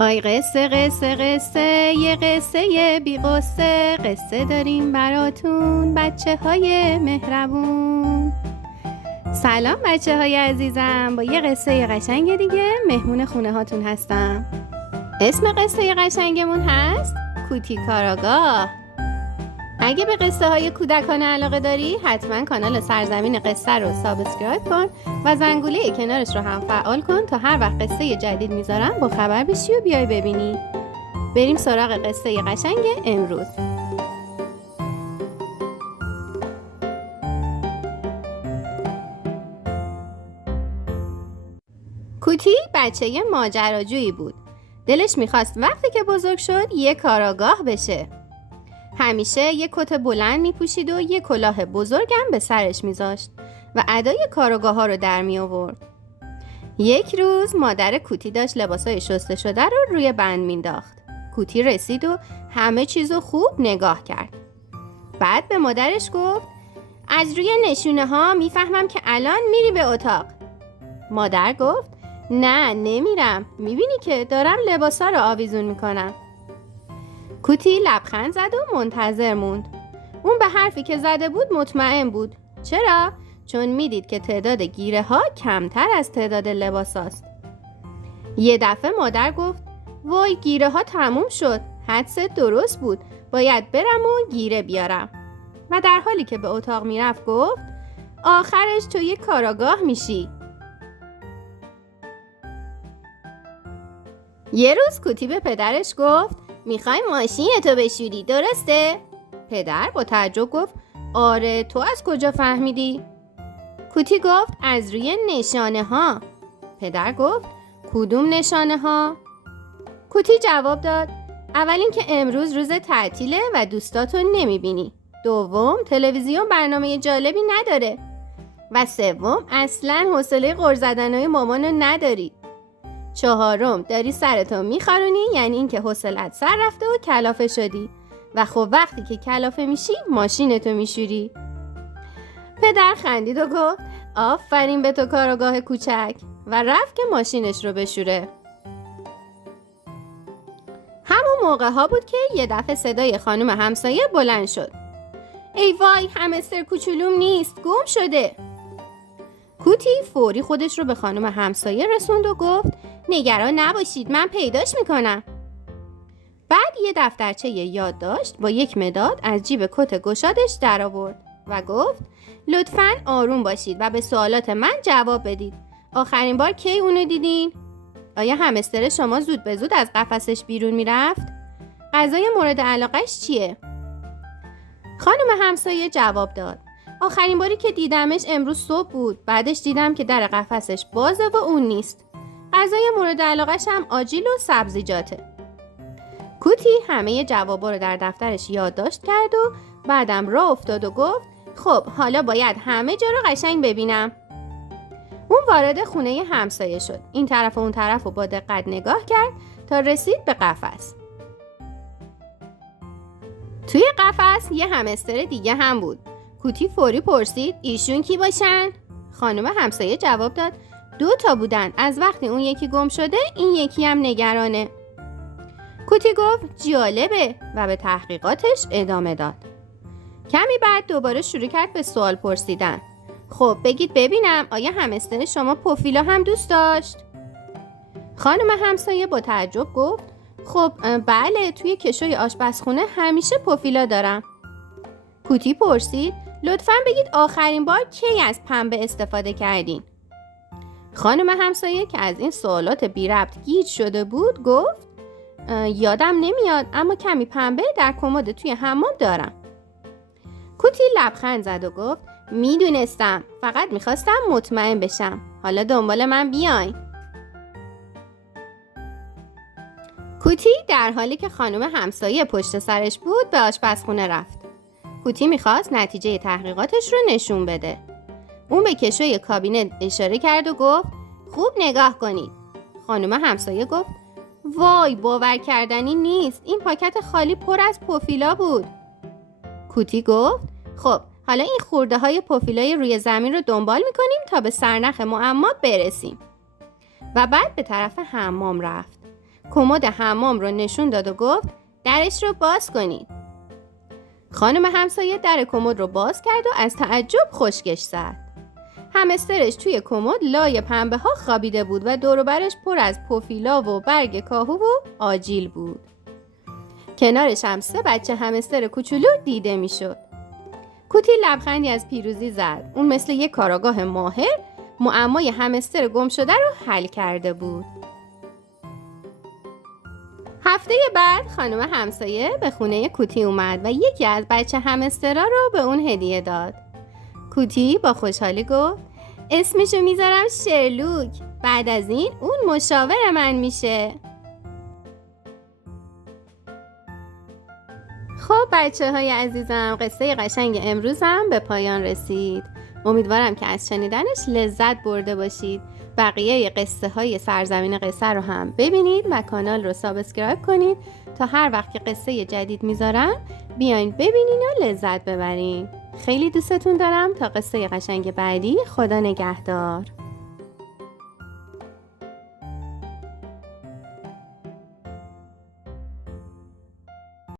آی قصه قصه قصه یه قصه بی قصه، قصه داریم براتون بچه های مهربون. سلام بچه های عزیزم، با یه قصه قشنگ دیگه مهمون خونه هاتون هستم. اسم قصه قشنگمون هست کوتی کاراگاه. اگه به قصه های کودکانه علاقه داری حتما کانال سرزمین قصه رو سابسکرایب کن و زنگوله کنارش رو هم فعال کن تا هر وقت قصه جدید میذارم با خبر بشی و بیای ببینی. بریم سراغ قصه قشنگ امروز. کوتی بچه ماجراجویی بود. دلش میخواست وقتی که بزرگ شد یه کاراگاه بشه. همیشه یه کت بلند میپوشید و یه کلاه بزرگم به سرش میذاشت و ادای کاراگاه ها رو در می آورد. یک روز مادر کوتی داشت لباسای شسته شده رو روی بند مینداخت. کوتی رسید و همه چیزو خوب نگاه کرد. بعد به مادرش گفت از روی نشونه ها میفهمم که الان میری به اتاق. مادر گفت نه نمیرم، میبینی که دارم لباسا رو آویزون میکنم. کوتی لبخند زد و منتظر موند. اون به حرفی که زده بود مطمئن بود. چرا؟ چون میدید که تعداد گیره ها کمتر از تعداد لباس هاست. یه دفعه مادر گفت وای گیره ها تموم شد، حدست درست بود، باید برم و گیره بیارم. و در حالی که به اتاق میرفت گفت آخرش تو یه کاراگاه میشی. یه روز کوتی به پدرش گفت میخوای ماشینتو بشوری درسته؟ پدر با تعجب گفت آره، تو از کجا فهمیدی؟ کوتی گفت از روی نشانه ها. پدر گفت کدوم نشانه ها؟ کوتی جواب داد اول اینکه امروز روز تعطیله و دوستاتو نمیبینی. دوم تلویزیون برنامه جالبی نداره. و سوم اصلاً حوصله غر زدنهای مامانو نداری. چهارم داری سرتو میخارونی، یعنی اینکه حوصلت سر رفته و کلافه شدی و خب وقتی که کلافه میشی ماشینتو میشوری. پدر خندید و گفت آفرین به تو کاراگاه کوچک و رفت که ماشینش رو بشوره. همون موقع ها بود که یه دفعه صدای خانم همسایه بلند شد. ای وای همستر کوچولوم نیست، گم شده. کوتی فوری خودش رو به خانم همسایه رسوند و گفت نگران نباشید من پیداش میکنم. بعد یه دفترچه یادداشت با یک مداد از جیب کت گشادش در آورد و گفت لطفاً آروم باشید و به سوالات من جواب بدید. آخرین بار کی اونو دیدین؟ آیا همستر شما زود به زود از قفسش بیرون میرفت؟ غذای مورد علاقش چیه؟ خانم همسایه جواب داد آخرین باری که دیدمش امروز صبح بود. بعدش دیدم که در قفسش بازه و اون نیست. غذای مورد علاقش هم آجیل و سبزیجاته. کوتی همه جوابا رو در دفترش یادداشت کرد و بعدم راه افتاد و گفت خب حالا باید همه جا رو قشنگ ببینم. اون وارد خونه همسایه شد. این طرف و اون طرف رو با دقت نگاه کرد تا رسید به قفس. توی قفس یه همستر دیگه هم بود. کوتی فوری پرسید ایشون کی باشن؟ خانم همسایه جواب داد 2 بودن، از وقتی اون یکی گم شده این یکی هم نگرانه. کوتی گفت جالبه و به تحقیقاتش ادامه داد. کمی بعد دوباره شروع کرد به سوال پرسیدن. خب بگید ببینم آیا همستر شما پوفیلا هم دوست داشت؟ خانم همسایه با تعجب گفت خب بله، توی کشوی آشپزخونه همیشه پوفیلا دارم. کوتی پرسید لطفاً بگید آخرین بار کی از پنبه استفاده کردین؟ خانم همسایه که از این سوالات بی ربط گیج شده بود گفت یادم نمیاد، اما کمی پنبه در کمد توی حمام دارم. کوتی لبخند زد و گفت میدونستم، فقط میخواستم مطمئن بشم. حالا دنبال من بیاین. کوتی در حالی که خانم همسایه پشت سرش بود به آشپزخونه رفت. کوتی میخواست نتیجه تحقیقاتش رو نشون بده. اون به کشوی کابینت اشاره کرد و گفت خوب نگاه کنید. خانم همسایه گفت وای باور کردنی نیست، این پاکت خالی پر از پوفیلا بود. کوتی گفت خب حالا این خورده های پوفیلای روی زمین رو دنبال میکنیم تا به سرنخ معما برسیم. و بعد به طرف حمام رفت. کمد حمام رو نشون داد و گفت درش رو باز کنید. خانم همسایه در کمد رو باز کرد و از تعجب خشکش زد. همسترش توی کمد لای پنبه ها خوابیده بود و دور و برش پر از پوفیلا و برگ کاهو و آجیل بود. کنارش هم 3 بچه همستر کوچولو دیده میشد. کوتی لبخندی از پیروزی زد. اون مثل یک کاراگاه ماهر معمای همستر گم شده رو حل کرده بود. هفته بعد خانم همسایه به خونه کوتی اومد و یکی از بچه همسترها رو به اون هدیه داد. کوتی با خوشحالی گفت اسمشو میذارم شرلوک. بعد از این اون مشاور من میشه. خب بچه های عزیزم، قصه قشنگ امروزم به پایان رسید. امیدوارم که از شنیدنش لذت برده باشید. بقیه قصه های سرزمین قصه رو هم ببینید و کانال رو سابسکرایب کنید تا هر وقت که قصه جدید میذارم بیاین ببینین و لذت ببرین. خیلی دوستتون دارم. تا قصه قشنگ بعدی، خدا نگهدار.